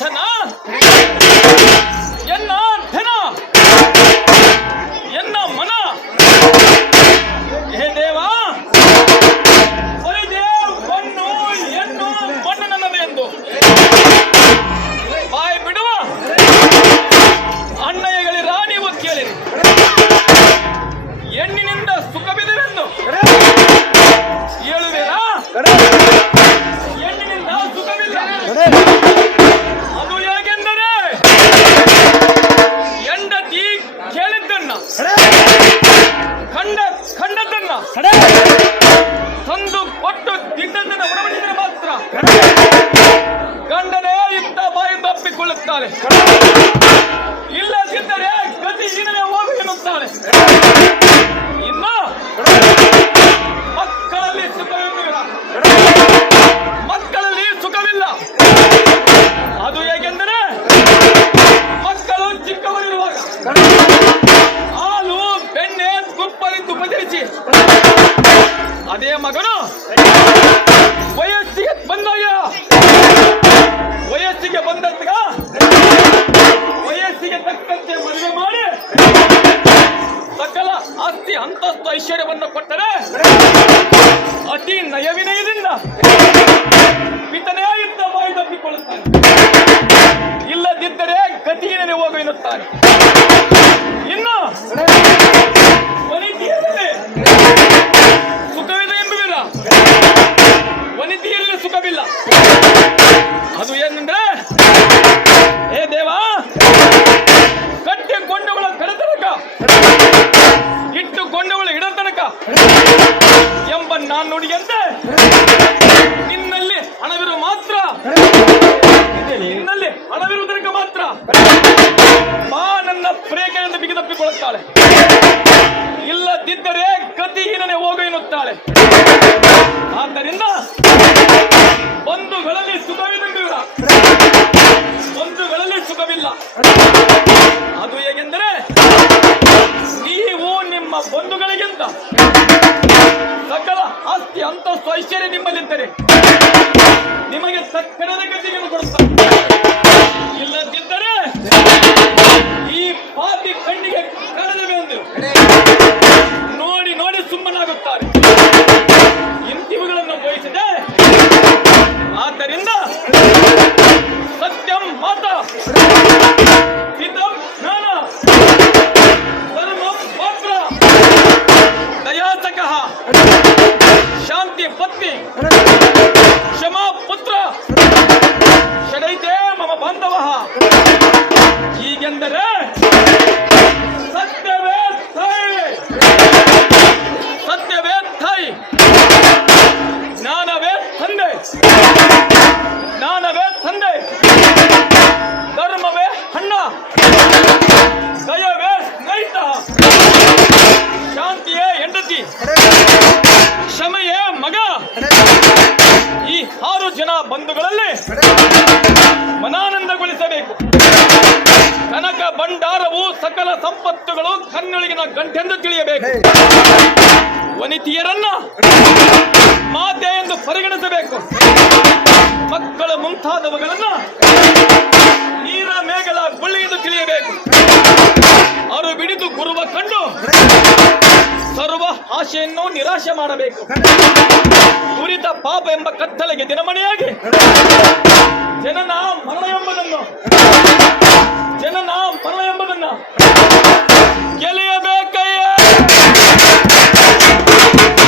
ಧನ ಎನ್ನ ಧನ ಎನ್ನ ಮನ ಹೇ ದೇವ ಹೊರಗೆ ಮಣ್ಣು ಹೆಣ್ಣು ಮಣ್ಣು ನನ್ನವೆಂದು ಬಾಯಿ ಬಿಡುವ ಅಣ್ಣಯ್ಯಗಳಿರ ನೀವು ಕೇಳಿರಿ. ಹೆಣ್ಣಿನಿಂದ ಸುಖವಿದೆವೆಂದು ಹೇಳುವಿರಾ? ಹೆಣ್ಣಿನಿಂದ ಸುಖವಿಲ್ಲ. ಅದು ಹೇಗೆಂದರೆ ಹೆಂಡತಿ ಕೇಳಿದ್ದನ್ನ ಕಂಡದ್ದನ್ನ ತಂದು ಕೊಟ್ಟು ತಿಂದದ್ದನ್ನ ಉಡಬಡಿದರೆ ಮಾತ್ರ ಗಂಡನೇ ಇಂಥ ಬಾಯಿ ತಪ್ಪಿಕೊಳ್ಳುತ್ತಾಳೆ. ಇಲ್ಲದಿದ್ದರೆ ಗತಿ ಹೀನನೇ ಹೋಗು ಎನ್ನುತ್ತಾಳೆ. ಇನ್ನು ಮಕ್ಕಳಲ್ಲಿ ಸುಖವಿಲ್ಲ. ಮಕ್ಕಳಲ್ಲಿ ಸುಖವಿಲ್ಲ. ಅದು ಹೇಗೆಂದರೆ ಮಕ್ಕಳು ಚಿಕ್ಕವರಿರುವಾಗ ಹಾಲು ಬೆಣ್ಣೆ ತುಪ್ಪಲಿದ್ದು ಬದಲಿಸಿ ಅದೇ ಮಗನು ವಯಸ್ಸಿಗೆ ಬಂದಾಗ ವಯಸ್ಸಿಗೆ ತಕ್ಕಂತೆ ಮದುವೆ ಮಾಡಿ ಸಕಲ ಆಸ್ತಿ ಅಂತಸ್ತು ಐಶ್ವರ್ಯವನ್ನು ಕೊಟ್ಟರೆ ಅತಿ ನಯವಿನಯದಿಂದ ಪಿತನೇ ಇದ್ದ ಬಾಯಿ ತಪ್ಪಿಕೊಳ್ಳುತ್ತಾನೆ. ಇಲ್ಲದಿದ್ದರೆ ಗತಿಯೇ ಹೋಗು ಎನ್ನುತ್ತಾನೆ. ಇನ್ನು ವನಿತೆಯಲ್ಲಿ ಸುಖವಿದೆ ಎಂಬುವಿಲ್ಲ. ವನಿತೆಯಲ್ಲಿ ಸುಖವಿಲ್ಲ. ಅದು ಏನಂದ್ರೆ ಏ ದೇವ ಕಟ್ಟಿಕೊಂಡವಳ ಕಡತನಕ ಇಟ್ಟುಕೊಂಡವಳ ಇಡತನಕ ಎಂಬ ನಾನು ನುಡಿಯಂತೆ ನಿನ್ನಲ್ಲಿ ಹಣವಿರುವ ಮಾತ್ರ ನಿನ್ನಲ್ಲಿ ಹಣವಿರುವುದಕ್ಕೆ ಮಾತ್ರ ಬಾ ನನ್ನ ಪ್ರೇಕೆಯಿಂದ ಬಿಗಿದಪ್ಪಿಕೊಳ್ಳುತ್ತಾಳೆ. ಇಲ್ಲದಿದ್ದರೆ ಗತಿಹೀನನೇ ಹೋಗು ಎನ್ನುತ್ತಾಳೆ. ಆದ್ದರಿಂದ ಬಂಧುಗಳಲ್ಲಿ ಸುಖವಿಲ್ಲ. ಬಂಧುಗಳಲ್ಲಿ ಸುಖವಿಲ್ಲ. ಅದು ಹೇಗೆಂದರೆ ನೀವು ನಿಮ್ಮ ಬಂಧುಗಳಿಗಿಂತ ಸಕಲ ಆಸ್ತಿ ಅಂತಸ್ತು ಐಶ್ವರ್ಯ ನಿಮ್ಮಲ್ಲಿದ್ದರೆ ನಿಮಗೆ ಸಕ್ಕರದ ಗತಿಯನ್ನು ಕೊಡುತ್ತಾರೆ. ಇಲ್ಲದಿದ್ದರೆ ಈ ಪಾಪಿ ಕಣ್ಣಿಗೆ ಕಾಣದವೆಂದು ನೋಡಿ ನೋಡಿ ಸುಮ್ಮನಾಗುತ್ತಾರೆ. ಇಂತಿವುಗಳನ್ನು ಬಯಸಿದೆ. ಆದ್ದರಿಂದ ಸತ್ಯಂ ಮಾತ ಹಿತಂ ಜ್ಞಾನ ಧರ್ಮಂ ಮಾತ್ರ ದಯಾಸಕಃ ಶಾಂತಿ ಪತ್ನಿ ಕ್ಷಮಾ ಪುತ್ರ ಷಡೈತೆ ಮಮ ಬಾಂಧವಃ. ಹೀಗೆಂದರೆ ಸತ್ಯವೇ ತಾಯಿ, ಸತ್ಯವೇ ತಾಯಿ, ಜ್ಞಾನವೇ ತಂದೆ, ಜ್ಞಾನವೇ ತಂದೆ, ಧರ್ಮವೇ ಅಣ್ಣ, ದಯವೇ ಸ್ನೇಹಿತ, ಶಾಂತಿಯೇ ಹೆಂಡತಿ, ಕ್ಷಮೆಯೇ ಮಗ. ಈ 6 ಜನ ಬಂಧುಗಳಲ್ಲಿ ಮನಾನಂದಗೊಳಿಸಬೇಕು. ಕನಕ ಭಂಡಾರವು ಸಕಲ ಸಂಪತ್ತುಗಳು ಕಣ್ಣೊಳಗಿನ ಗಂಟೆಂದು ತಿಳಿಯಬೇಕು. ವನಿತೆಯರನ್ನ ಮಾತೆ ಎಂದು ಪರಿಗಣಿಸಬೇಕು. ಮಕ್ಕಳ ಮುಂತಾದವುಗಳನ್ನ ನೀರ ಮೇಘಲ ಗುಳ್ಳಿ ಎಂದು ತಿಳಿಯಬೇಕು. ಅವರು ಬಿಡಿದು ಗುರುವ ಕಂಡು ಸರ್ವ ಆಶೆಯನ್ನು ನಿರಾಶೆ ಮಾಡಬೇಕು. ದುರಿತ ಪಾಪ ಎಂಬ ಕತ್ತಲೆಗೆ ದಿನಮಣಿಯಾಗಿ ಜನನ